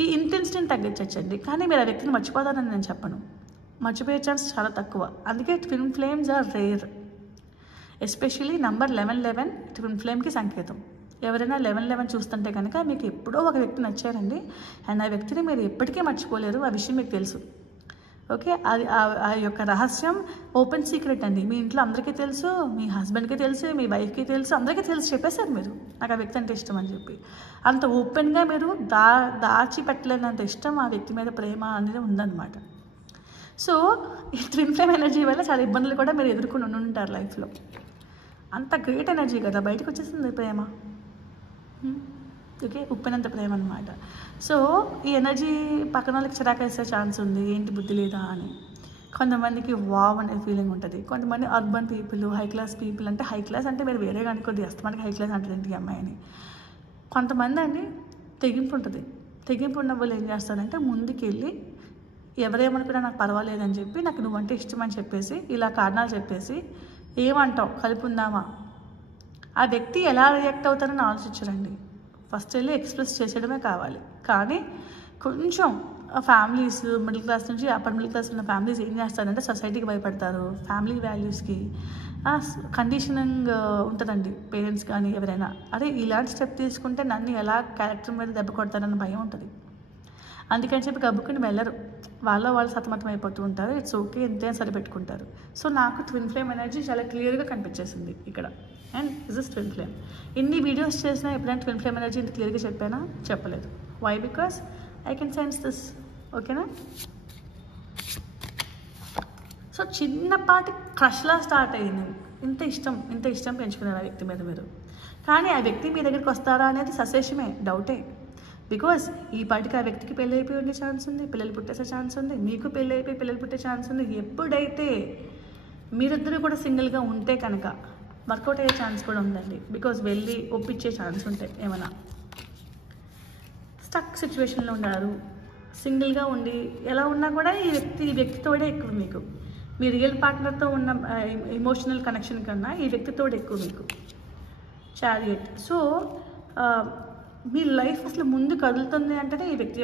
ఈ ఇంటెన్సిటీని తగ్గించవచ్చండి. కానీ మీరు ఆ వ్యక్తిని మర్చిపోతారని నేను చెప్పను. మర్చిపోయే ఛాన్స్ చాలా తక్కువ. అందుకే twin flames are rare. Especially number 1111 twin ఫ్లేమ్కి సంకేతం. ఎవరైనా 1111 చూస్తుంటే కనుక మీకు ఎప్పుడో ఒక వ్యక్తి నచ్చారండి. అండ్ ఆ వ్యక్తిని మీరు ఎప్పటికీ మర్చిపోలేరు. ఆ విషయం మీకు తెలుసు. ఓకే. అది ఆ యొక్క రహస్యం ఓపెన్ సీక్రెట్ అండి. మీ ఇంట్లో అందరికీ తెలుసు, మీ హస్బెండ్కి తెలుసు, మీ వైఫ్కి తెలుసు, అందరికీ తెలుసు. చెప్పేశారు మీరు నాకు ఆ వ్యక్తి అంటే ఇష్టం అని చెప్పి. అంత ఓపెన్గా మీరు దాచిపెట్టలేనంత ఇష్టం ఆ వ్యక్తి మీద, ప్రేమ అనేది ఉందన్నమాట. సో ఈ ట్విన్ ఫ్లేమ్ ఎనర్జీ వల్ల చాలా ఇబ్బందులు కూడా మీరు ఎదుర్కొని ఉంటారు లైఫ్లో. అంత గ్రేట్ ఎనర్జీ కదా, బయటకు వచ్చేసింది ప్రేమ. ఓకే. ఉప్పినంత ప్రేమ అనమాట. సో ఈ ఎనర్జీ పక్కన వాళ్ళకి చిరాకేసే ఛాన్స్ ఉంది, ఏంటి బుద్ధి లేదా అని. కొంతమందికి వావ్ అనే ఫీలింగ్ ఉంటుంది. కొంతమంది urban people, high class people అంటే, హై క్లాస్ అంటే మీరు వేరేగా అనుకోద్ది, అస్తమానికి హై క్లాస్ అంటారు ఏంటి అమ్మాయిని. కొంతమంది అండి తెగింపు ఉంటుంది. తెగింపు ఉన్న వాళ్ళు ఏం చేస్తారంటే, ముందుకెళ్ళి ఎవరేమనుకున్నా నాకు పర్వాలేదని చెప్పి, నాకు నువ్వంటే ఇష్టం అని చెప్పేసి ఇలా కారణాలు చెప్పేసి, ఏమంటావు కలుపుందామా, ఆ వ్యక్తి ఎలా రియాక్ట్ అవుతారని ఆలోచించరండి. ఫస్ట్ వెళ్ళి ఎక్స్ప్రెస్ చేసేయడమే కావాలి. కానీ కొంచెం ఫ్యామిలీస్ మిడిల్ క్లాస్ నుంచి అప్పర్ మిడిల్ క్లాస్ ఉన్న ఫ్యామిలీస్ ఏం చేస్తారంటే, సొసైటీకి భయపడతారు, ఫ్యామిలీ వాల్యూస్కి కండిషనింగ్ ఉంటుందండి. పేరెంట్స్ కానీ ఎవరైనా, అరే ఇలాంటి స్టెప్ తీసుకుంటే నన్ను ఎలా క్యారెక్టర్ మీద దెబ్బ కొడతారన్న భయం ఉంటుంది. అందుకని చెప్పి గబ్బుకుని వెళ్ళరు. వాళ్ళు సతమతం అయిపోతూ ఉంటారు. ఇట్స్ ఓకే, ఎంతైనా సరిపెట్టుకుంటారు. సో నాకు ట్విన్ ఫ్లేమ్ ఎనర్జీ చాలా క్లియర్గా కనిపించేసింది ఇక్కడ. And this is twin flame. ఇన్ని వీడియోస్ చేసినా ఎప్పుడైనా ట్విన్ ఫ్లేమ్ ఎనర్జీ ఇంత క్లియర్గా చెప్పానా? చెప్పలేదు. Why? Because I can sense this. ఓకేనా? సో చిన్నపాటి క్రష్లా స్టార్ట్ అయ్యింది. ఇంత ఇష్టం పెంచుకున్నారు ఆ వ్యక్తి మీద మీరు. కానీ ఆ వ్యక్తి మీ దగ్గరికి వస్తారా అనేది సశేషమే, డౌటే. బికాస్ ఈ పాటికి ఆ వ్యక్తికి పెళ్ళి అయిపోయి ఉండే ఛాన్స్ ఉంది, పిల్లలు పుట్టేసే ఛాన్స్ ఉంది, మీకు పెళ్ళి అయిపోయి పిల్లలు పుట్టే ఛాన్స్ ఉంది. ఎప్పుడైతే మీరిద్దరూ కూడా సింగిల్గా ఉంటే కనుక వర్కౌట్ అయ్యే ఛాన్స్ కూడా ఉందండి. బికాజ్ వెళ్ళి ఒప్పించే ఛాన్స్ ఉంటాయి. ఏమైనా స్టక్ సిచ్యువేషన్లో ఉన్నారు, సింగిల్గా ఉండి ఎలా ఉన్నా కూడా ఈ వ్యక్తితోడే ఎక్కువ మీకు. మీ రియల్ పార్ట్నర్తో ఉన్న ఎమోషనల్ కనెక్షన్ కన్నా ఈ వ్యక్తితోడే ఎక్కువ మీకు. చారియట్. సో మీ లైఫ్ అసలు ముందు కదులుతుంది అంటేనే ఈ వ్యక్తి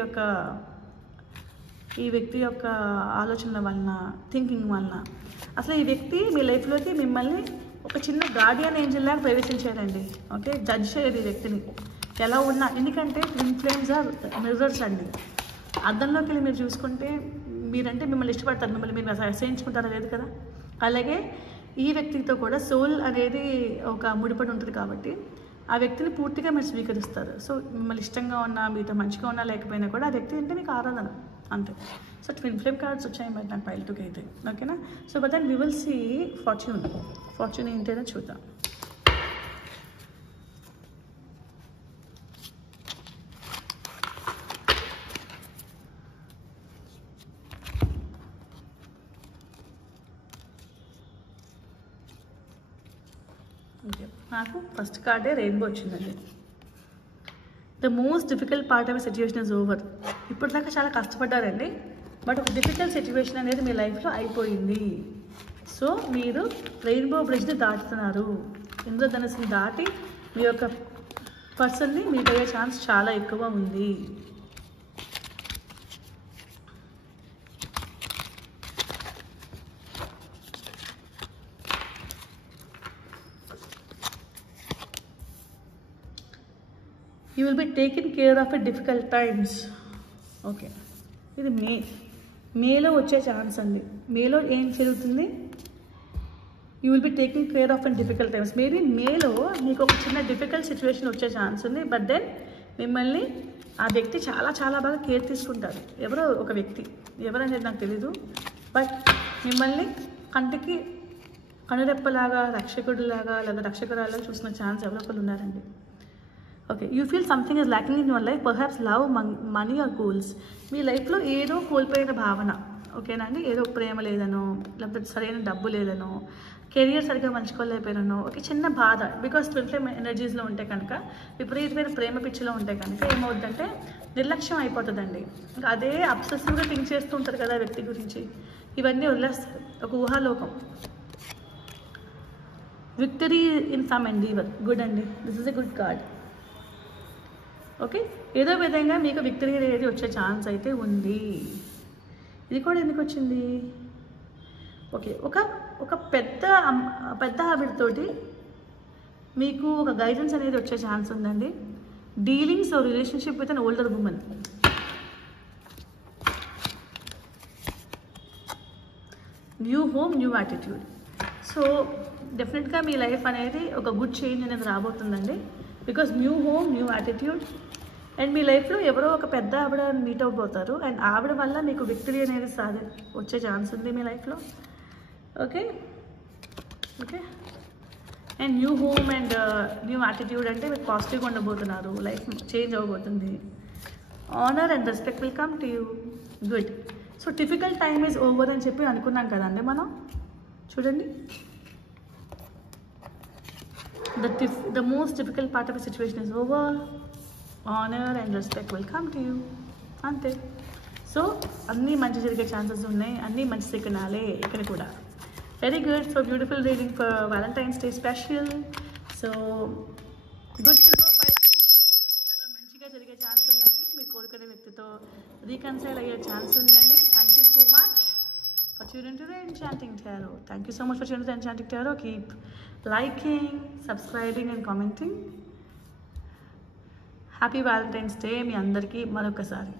యొక్క ఆలోచనల వలన, థింకింగ్ వలన. అసలు ఈ వ్యక్తి మీ లైఫ్లోకి మిమ్మల్ని ఒక చిన్న గార్డియన్ ఏంజల్ లాగా ప్రవేశించారండి. ఓకే. జడ్జ్ చేయరు ఈ వ్యక్తిని ఎలా ఉన్నా. ఎందుకంటే ట్విన్ ఫ్లేమ్స్ ఆర్ మిర్రర్స్ అండి. అద్దంలోకి వెళ్ళి మీరు చూసుకుంటే మీరంటే మిమ్మల్ని ఇష్టపడతారు, మిమ్మల్ని మీరు అసహించుకుంటారా లేదు కదా. అలాగే ఈ వ్యక్తితో కూడా సోల్ అనేది ఒక ముడిపడి ఉంటుంది. కాబట్టి ఆ వ్యక్తిని పూర్తిగా మీరు స్వీకరిస్తారు. సో మిమ్మల్ని ఇష్టంగా ఉన్నా, మీతో మంచిగా ఉన్నా లేకపోయినా కూడా ఆ వ్యక్తి అంటే మీకు ఆరాధన అంతే. సో ట్విన్ ఫ్లేమ్ కార్డ్స్ వచ్చాయి మరి నాకు పైల్ టుకి అయితే, ఓకేనా. So but then we will see fortune ఏంటైనా చూద్దాం. నాకు ఫస్ట్ కార్డే రెయిన్బో వచ్చిందండి. The most difficult part of situation is over. ఇప్పటిదాకా చాలా కష్టపడ్డారండి, బట్ ఒక డిఫికల్ట్ సిచ్యువేషన్ అనేది మీ లైఫ్లో అయిపోయింది. సో మీరు రెయిన్బో బ్రిడ్జ్ని దాటుతున్నారు. ఇంద్రధనుస్సుని దాటి మీ యొక్క పర్సన్ని మీట్ అయ్యే ఛాన్స్ చాలా ఎక్కువ ఉంది. You will be taken care of at difficult times. Okay, ఇది మేలో వచ్చే ఛాన్స్ అండి. మేలో ఏం జరుగుతుంది? You will be taking care of and difficult times. Maybe మేలో మీకు ఒక చిన్న డిఫికల్ట్ సిచ్యువేషన్ వచ్చే ఛాన్స్ ఉంది, బట్ దెన్ మిమ్మల్ని ఆ వ్యక్తి చాలా చాలా బాగా కేర్ తీసుకుంటారు. ఎవరో ఒక వ్యక్తి, ఎవరనేది నాకు తెలీదు, బట్ మిమ్మల్ని కంటికి కనురెప్పలాగా, రక్షకుడిలాగా లేదా రక్షకురాలాగా చూసిన ఛాన్స్ ఎవరో ఒకరు ఉన్నారండి. Okay, you feel something is lacking in your life, perhaps love, money or goals. మీ లైఫ్లో ఏదో కోల్పోయిన భావన, ఓకేనా అండి. ఏదో ప్రేమ లేదనో, లేకపోతే సరైన డబ్బు లేదనో, కెరియర్ సరిగ్గా మంచుకోలేకపోయినానో, ఒక చిన్న బాధ. బికాస్ ట్విన్ ఫ్లేమ్ ఎనర్జీస్లో ఉంటే కనుక, విపరీతమైన ప్రేమ పిచ్చిలో ఉంటే కనుక ఏమవుతుందంటే నిర్లక్ష్యం అయిపోతుందండి. ఇంకా అదే అబ్సెసివ్గా థింక్ చేస్తూ ఉంటారు కదా వ్యక్తి గురించి. ఇవన్నీ వదిలేస్తారు, ఒక ఊహాలోకం. Victory in some endeavour, good అండి, this is a good card. Okay, ఏదో విధంగా మీకు విక్టరీ అనేది వచ్చే ఛాన్స్ అయితే ఉంది. ఇది కూడా ఎందుకు వచ్చింది? ఓకే, ఒక పెద్ద ఆవిడతోటి మీకు ఒక గైడెన్స్ అనేది వచ్చే ఛాన్స్ ఉందండి. Dealings or relationship with an older woman. New home, new attitude. So డెఫినెట్గా మీ లైఫ్ అనేది ఒక గుడ్ చేంజ్ అనేది రాబోతుందండి. Because new home, new attitude. And మీ లైఫ్లో ఎవరో ఒక పెద్ద ఆవిడ మీట్ అయిపోతారు, అండ్ ఆవిడ వల్ల మీకు విక్టరీ అనేది వచ్చే ఛాన్స్ ఉంది మీ లైఫ్లో. Okay okay, and new home and new attitude అంటే మీరు పాజిటివ్గా ఉండబోతున్నారు, లైఫ్ చేంజ్ అవ్వబోతుంది. Honour and respect will come to you. Good. So difficult time is over అని చెప్పి అనుకున్నాం కదండి మనం. చూడండి, the most difficult part of the situation is over. Honor and respect will come to you. అంతే. So అన్నీ మంచి జరిగే ఛాన్సెస్ ఉన్నాయి, అన్నీ మంచి సిగ్నలే ఇక్కడ కూడా. Very good. So beautiful reading for Valentine's day special. So good to go. చాలా మంచిగా జరిగే ఛాన్స్ ఉందండి. మీరు కోరుకునే వ్యక్తితో రీకన్సైల్ అయ్యే ఛాన్స్ ఉందండి. Thank you so much for tuning to the Enchanting Tarot. Thank you so much for tuning to the Enchanting Tarot. Keep liking, subscribing and commenting. Happy Valentine's Day మీ అందరికీ మరొకసారి.